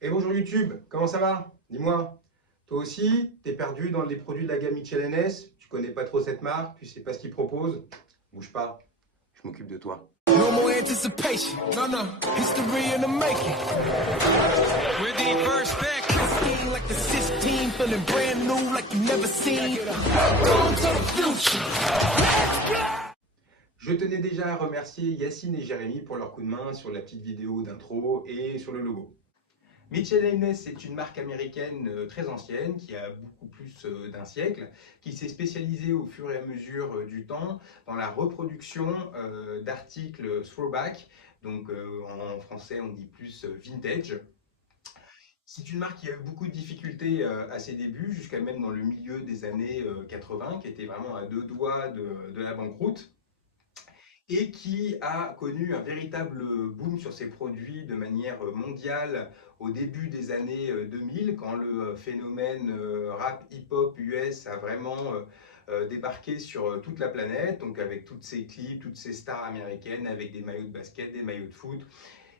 Et bonjour YouTube, comment ça va? Dis-moi, toi aussi, t'es perdu dans les produits de la gamme Mitchell NS, tu connais pas trop cette marque, tu sais pas ce qu'ils proposent? Bouge pas, je m'occupe de toi. No more anticipation. No, no. History in the making. With the first pick. Pristine like the 16, feeling brand new like you never seen. Welcome to the future. Je tenais déjà à remercier Yacine et Jérémy pour leur coup de main sur la petite vidéo d'intro et sur le logo. Mitchell NS est une marque américaine très ancienne, qui a beaucoup plus d'un siècle, qui s'est spécialisée au fur et à mesure du temps dans la reproduction d'articles throwback, donc en français on dit plus vintage. C'est une marque qui a eu beaucoup de difficultés à ses débuts, jusqu'à même dans le milieu des années 80, qui était vraiment à deux doigts de la banqueroute et qui a connu un véritable boom sur ses produits de manière mondiale au début des années 2000, quand le phénomène rap hip-hop US a vraiment débarqué sur toute la planète, donc avec toutes ces clips, toutes ces stars américaines, avec des maillots de basket, des maillots de foot,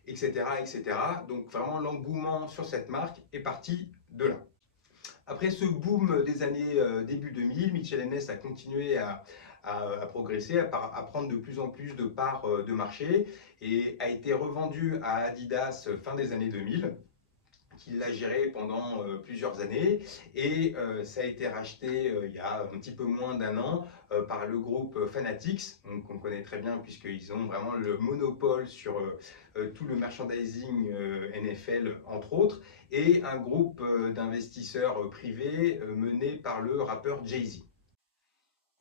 etc. etc. Donc vraiment l'engouement sur cette marque est parti de là. Après ce boom des années début 2000, Mitchell NS a continué à progresser, à prendre de plus en plus de parts de marché et a été revendu à Adidas fin des années 2000, qui l'a géré pendant plusieurs années et ça a été racheté il y a un petit peu moins d'un an par le groupe Fanatics, donc on connaît très bien puisqu'ils ont vraiment le monopole sur tout le merchandising NFL entre autres, et un groupe d'investisseurs privés mené par le rappeur Jay-Z.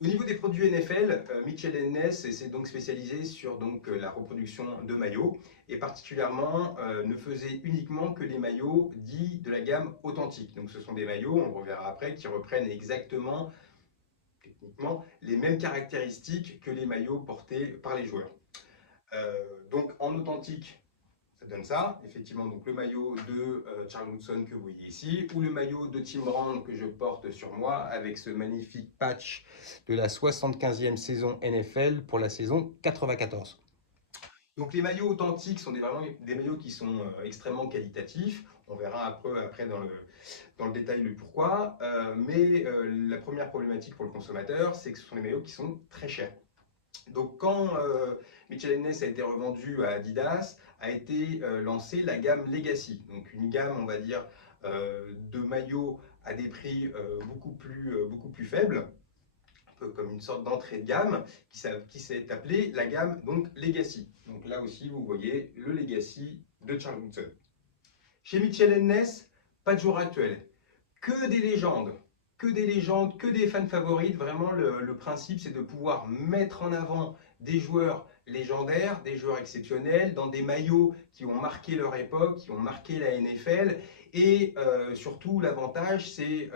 Au niveau des produits NFL, Mitchell NS s'est donc spécialisé sur la reproduction de maillots et particulièrement ne faisait uniquement que les maillots dits de la gamme authentique. Donc ce sont des maillots, on le reverra après, qui reprennent exactement, techniquement, les mêmes caractéristiques que les maillots portés par les joueurs. Donc en authentique, ça donne ça, effectivement, donc le maillot de Charles Woodson que vous voyez ici, ou le maillot de Tim Brown que je porte sur moi avec ce magnifique patch de la 75e saison NFL pour la saison 94. Donc les maillots authentiques sont vraiment des maillots qui sont extrêmement qualitatifs. On verra après dans le détail le pourquoi. Mais la première problématique pour le consommateur, c'est que ce sont des maillots qui sont très chers. Donc quand Mitchell NS a été revendu à Adidas, a été lancée la gamme Legacy. Donc une gamme, on va dire, de maillots à des prix beaucoup plus faibles, un peu comme une sorte d'entrée de gamme, qui s'est appelée la gamme donc Legacy. Donc là aussi, vous voyez le Legacy de Charles Woodson. Chez Mitchell NS, pas de jour actuel, que des légendes, que des fans favorites. Vraiment, le principe, c'est de pouvoir mettre en avant des joueurs légendaires, des joueurs exceptionnels, dans des maillots qui ont marqué leur époque, qui ont marqué la NFL. Et surtout, l'avantage, c'est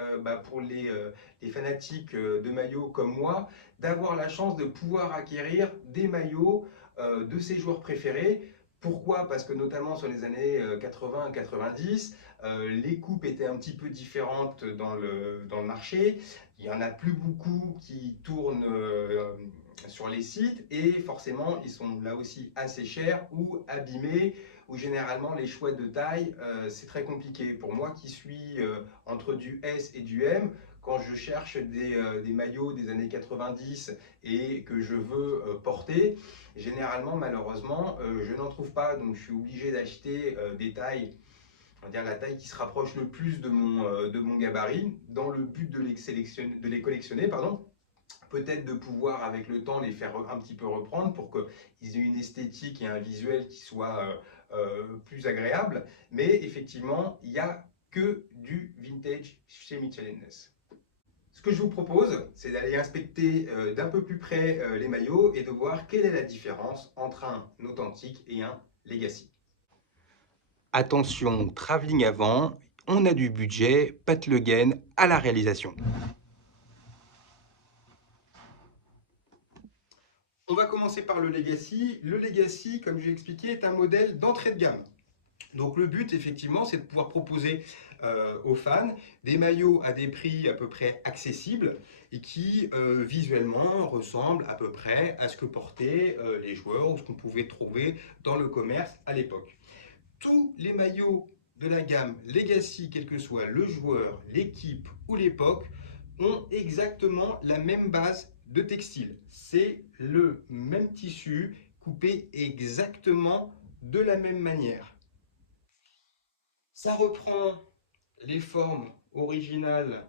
pour les fanatiques de maillots comme moi, d'avoir la chance de pouvoir acquérir des maillots de ses joueurs préférés. Pourquoi? Parce que notamment sur les années 80 90, les coupes étaient un petit peu différentes dans le marché. Il n'y en a plus beaucoup qui tournent sur les sites et forcément ils sont là aussi assez chers ou abîmés, ou généralement les choix de taille c'est très compliqué. Pour moi qui suis entre du S et du M, quand je cherche des maillots des années 90 et que je veux porter, généralement malheureusement je n'en trouve pas, donc je suis obligé d'acheter des tailles, on va dire la taille qui se rapproche le plus de mon gabarit, dans le but de les collectionner, pardon. Peut-être de pouvoir avec le temps les faire un petit peu reprendre pour qu'ils aient une esthétique et un visuel qui soit plus agréable. Mais effectivement, il n'y a que du vintage chez Mitchell NS. Ce que je vous propose, c'est d'aller inspecter d'un peu plus près les maillots et de voir quelle est la différence entre un authentique et un legacy. Attention, travelling avant, on a du budget, Pat Le Guen à la réalisation. On va commencer par le Legacy. Le Legacy, comme je l'ai expliqué, est un modèle d'entrée de gamme. Donc le but, effectivement, c'est de pouvoir proposer aux fans des maillots à des prix à peu près accessibles et qui visuellement ressemblent à peu près à ce que portaient les joueurs ou ce qu'on pouvait trouver dans le commerce à l'époque. Tous les maillots de la gamme Legacy, quel que soit le joueur, l'équipe ou l'époque, ont exactement la même base de textile. C'est le même tissu coupé exactement de la même manière. Ça reprend les formes originales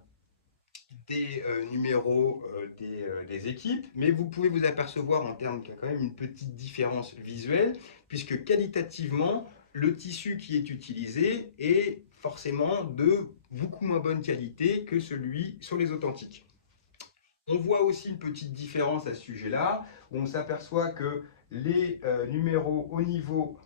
des numéros des équipes, mais vous pouvez vous apercevoir en termes qu'il y a quand même une petite différence visuelle, puisque qualitativement, le tissu qui est utilisé est forcément de beaucoup moins bonne qualité que celui sur les authentiques. On voit aussi une petite différence à ce sujet-là, où on s'aperçoit que les numéros au niveau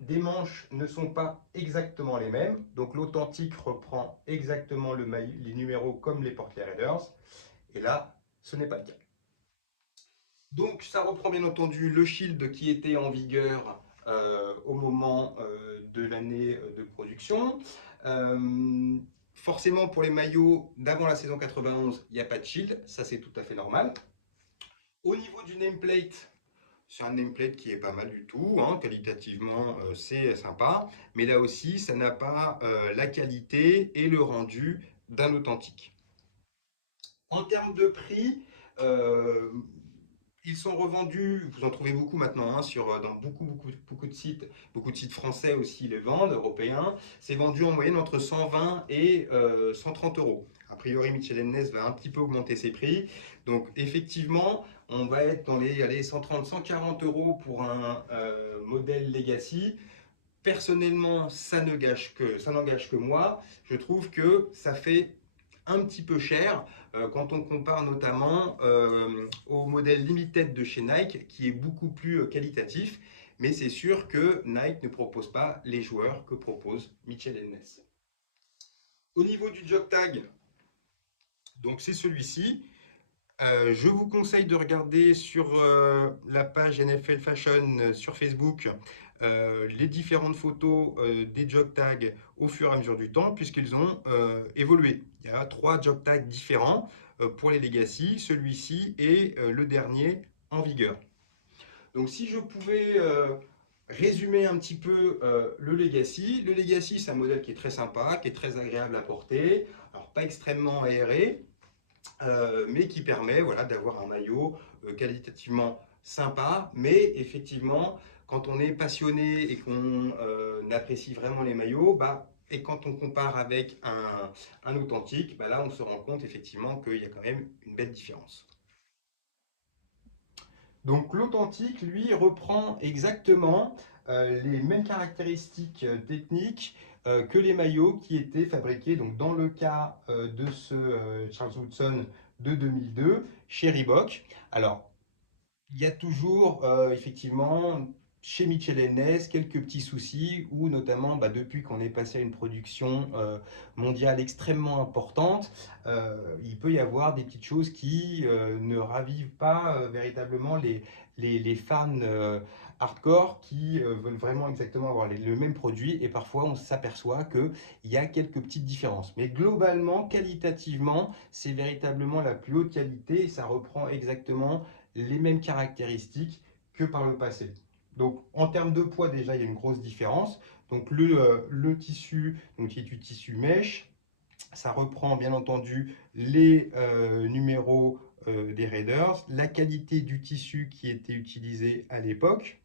des manches ne sont pas exactement les mêmes. Donc l'authentique reprend exactement les numéros comme les Portrait Raiders. Et là, ce n'est pas le cas. Donc ça reprend bien entendu le shield qui était en vigueur au moment de l'année de production. Forcément pour les maillots d'avant la saison 91, il n'y a pas de shield, ça c'est tout à fait normal. Au niveau du nameplate, c'est un nameplate qui est pas mal du tout, hein, qualitativement c'est sympa, mais là aussi ça n'a pas la qualité et le rendu d'un authentique. En termes de prix, ils sont revendus, vous en trouvez beaucoup maintenant, hein, dans beaucoup de sites français aussi les vendent, européens. C'est vendu en moyenne entre 120 et 130 euros. A priori, Mitchell & Ness va un petit peu augmenter ses prix. Donc effectivement, on va être dans les 130, 140 euros pour un modèle Legacy. Personnellement, ça n'engage que moi. Je trouve que ça fait un petit peu cher quand on compare notamment au modèle Limited de chez Nike qui est beaucoup plus qualitatif, mais c'est sûr que Nike ne propose pas les joueurs que propose Mitchell & Ness. Au niveau du jog tag, donc c'est celui-ci. Je vous conseille de regarder sur la page NFL Fashion sur Facebook les différentes photos des jog tags au fur et à mesure du temps, puisqu'ils ont évolué. Il y a 3 jog tags différents pour les Legacy, celui-ci est le dernier en vigueur. Donc si je pouvais résumer un petit peu le Legacy c'est un modèle qui est très sympa, qui est très agréable à porter, alors pas extrêmement aéré, mais qui permet voilà, d'avoir un maillot qualitativement sympa, mais effectivement, quand on est passionné et qu'on apprécie vraiment les maillots, et quand on compare avec un authentique, là on se rend compte effectivement qu'il y a quand même une belle différence. Donc l'authentique, lui, reprend exactement les mêmes caractéristiques techniques que les maillots qui étaient fabriqués donc, dans le cas de ce Charles Woodson de 2002 chez Reebok. Alors, il y a toujours effectivement chez Mitchell & Ness quelques petits soucis où notamment depuis qu'on est passé à une production mondiale extrêmement importante, il peut y avoir des petites choses qui ne ravivent pas véritablement les fans hardcore qui veulent vraiment exactement avoir le même produit, et parfois on s'aperçoit qu'il y a quelques petites différences. Mais globalement, qualitativement, c'est véritablement la plus haute qualité et ça reprend exactement les mêmes caractéristiques que par le passé. Donc en termes de poids, déjà il y a une grosse différence. Donc le tissu, donc, qui est du tissu mèche, ça reprend bien entendu les numéros des Raiders, la qualité du tissu qui était utilisé à l'époque.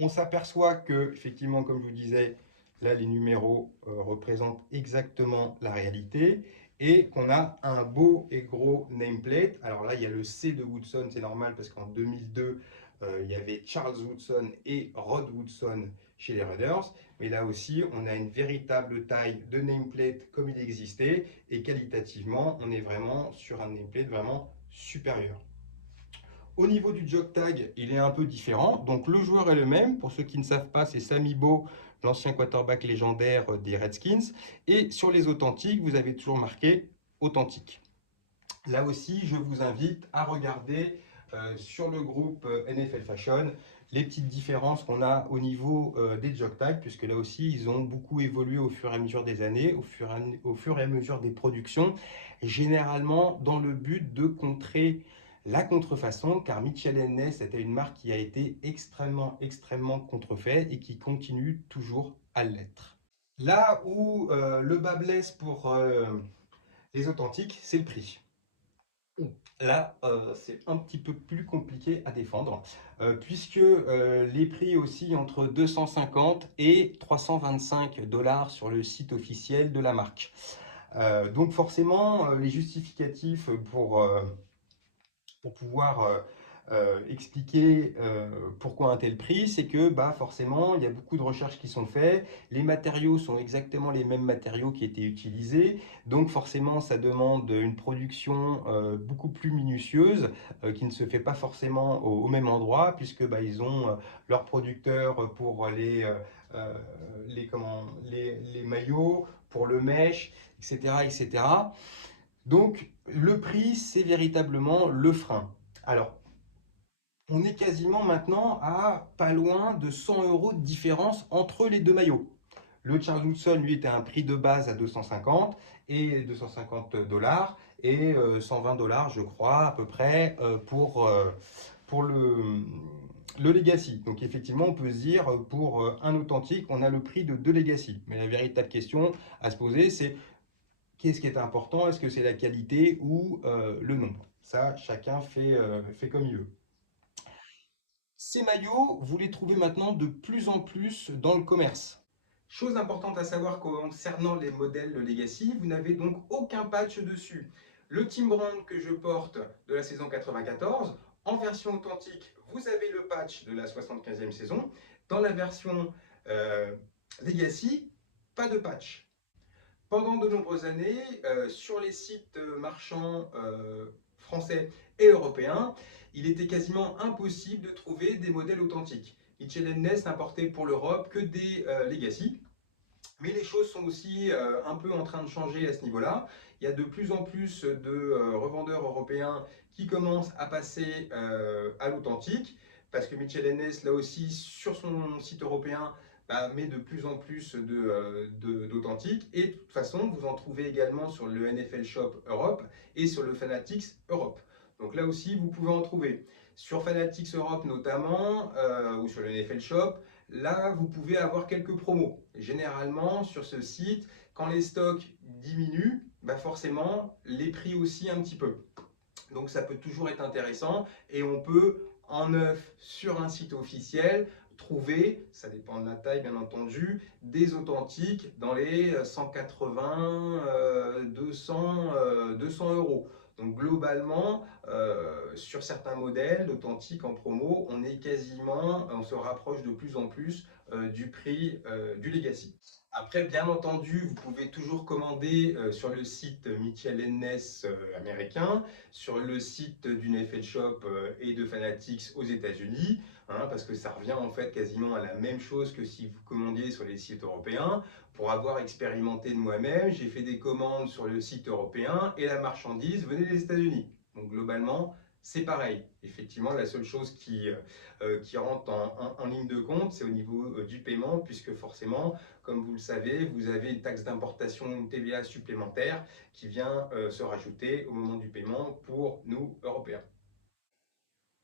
On s'aperçoit que, effectivement, comme je vous disais, là les numéros représentent exactement la réalité et qu'on a un beau et gros nameplate. Alors là, il y a le C de Woodson, c'est normal parce qu'en 2002, il y avait Charles Woodson et Rod Woodson chez les Raiders. Mais là aussi, on a une véritable taille de nameplate comme il existait et qualitativement, on est vraiment sur un nameplate vraiment supérieur. Au niveau du jog tag, il est un peu différent. Donc le joueur est le même. Pour ceux qui ne savent pas, c'est Sammy Baugh, l'ancien quarterback légendaire des Redskins. Et sur les authentiques, vous avez toujours marqué authentique. Là aussi, je vous invite à regarder sur le groupe NFL Fashion les petites différences qu'on a au niveau des jog tags, puisque là aussi, ils ont beaucoup évolué au fur et à mesure des années, au fur et à mesure des productions, généralement dans le but de contrer la contrefaçon, car Mitchell & Ness était une marque qui a été extrêmement contrefaite et qui continue toujours à l'être. Là où le bas blesse pour les authentiques, c'est le prix. Là, c'est un petit peu plus compliqué à défendre, puisque les prix oscillent entre 250 et 325 dollars sur le site officiel de la marque. Donc forcément, les justificatifs pour pouvoir expliquer pourquoi un tel prix, c'est que forcément, il y a beaucoup de recherches qui sont faites, les matériaux sont exactement les mêmes matériaux qui étaient utilisés, donc forcément, ça demande une production beaucoup plus minutieuse, qui ne se fait pas forcément au même endroit, puisque ils ont leurs producteurs pour les maillots, pour le mesh, etc., etc. Donc, le prix, c'est véritablement le frein. Alors, on est quasiment maintenant à pas loin de 100 € de différence entre les deux maillots. Le Charles Woodson, lui, était à un prix de base à 250 et 250 dollars et 120 dollars, je crois, à peu près, pour le Legacy. Donc, effectivement, on peut se dire, pour un authentique, on a le prix de deux Legacy. Mais la véritable question à se poser, c'est qu'est-ce qui est important? Est-ce que c'est la qualité ou le nombre? Ça, chacun fait comme il veut. Ces maillots, vous les trouvez maintenant de plus en plus dans le commerce. Chose importante à savoir concernant les modèles Legacy, vous n'avez donc aucun patch dessus. Le Team Brand que je porte de la saison 94, en version authentique, vous avez le patch de la 75e saison. Dans la version Legacy, pas de patch. Pendant de nombreuses années, sur les sites marchands français et européens, il était quasiment impossible de trouver des modèles authentiques. Mitchell & Ness n'importait pour l'Europe que des Legacy. Mais les choses sont aussi un peu en train de changer à ce niveau-là. Il y a de plus en plus de revendeurs européens qui commencent à passer à l'authentique, parce que Mitchell & Ness, là aussi, sur son site européen, met de plus en plus d'authentique. Et de toute façon, vous en trouvez également sur le NFL Shop Europe et sur le Fanatics Europe. Donc là aussi, vous pouvez en trouver. Sur Fanatics Europe notamment, ou sur le NFL Shop, là, vous pouvez avoir quelques promos. Généralement, sur ce site, quand les stocks diminuent, forcément, les prix aussi un petit peu. Donc ça peut toujours être intéressant et on peut, en neuf, sur un site officiel, trouver, ça dépend de la taille bien entendu, des authentiques dans les 180, 200 €. Donc globalement, sur certains modèles d'authentiques en promo, on se rapproche de plus en plus du prix du Legacy. Après, bien entendu, vous pouvez toujours commander sur le site Mitchell & Ness américain, sur le site du NFL Shop et de Fanatics aux États-Unis, parce que ça revient en fait quasiment à la même chose que si vous commandiez sur les sites européens. Pour avoir expérimenté de moi-même, j'ai fait des commandes sur le site européen et la marchandise venait des États-Unis. Donc globalement, c'est pareil. Effectivement, la seule chose qui rentre en ligne de compte, c'est au niveau du paiement, puisque forcément, comme vous le savez, vous avez une taxe d'importation, une TVA supplémentaire qui vient se rajouter au moment du paiement pour nous, Européens.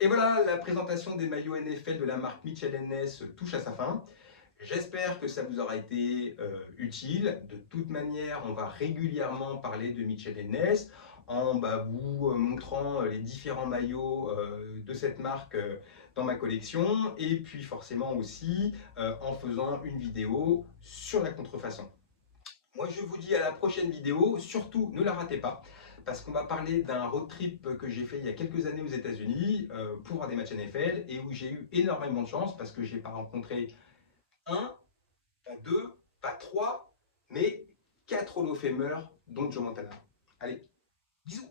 Et voilà, la présentation des maillots NFL de la marque Mitchell & Ness touche à sa fin. J'espère que ça vous aura été utile. De toute manière, on va régulièrement parler de Mitchell & Ness en vous montrant les différents maillots de cette marque dans ma collection et puis forcément aussi en faisant une vidéo sur la contrefaçon. Moi, je vous dis à la prochaine vidéo. Surtout, ne la ratez pas parce qu'on va parler d'un road trip que j'ai fait il y a quelques années aux États-Unis pour voir des matchs NFL et où j'ai eu énormément de chance parce que j'ai pas rencontré un, pas deux, pas trois, mais quatre Hall of Famers, dont Joe Montana. Allez, bisous!